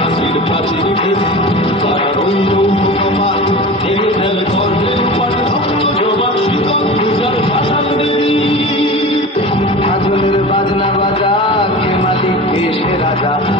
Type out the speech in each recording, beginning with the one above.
প্রাচীর প্রাচীর প্রাচীর তারা রঙ্গ Gaza.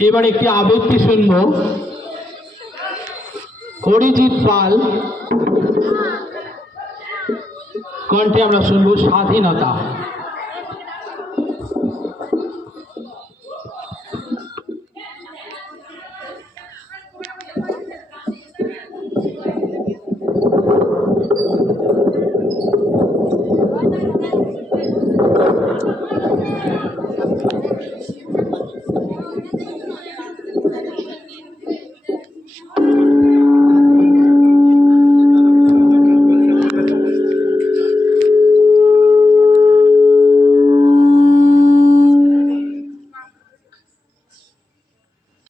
এবার একটি আবৃত্তি শুনব। অরিজিৎ পাল। কণ্ঠে আমরা শুনব স্বাধীনতা।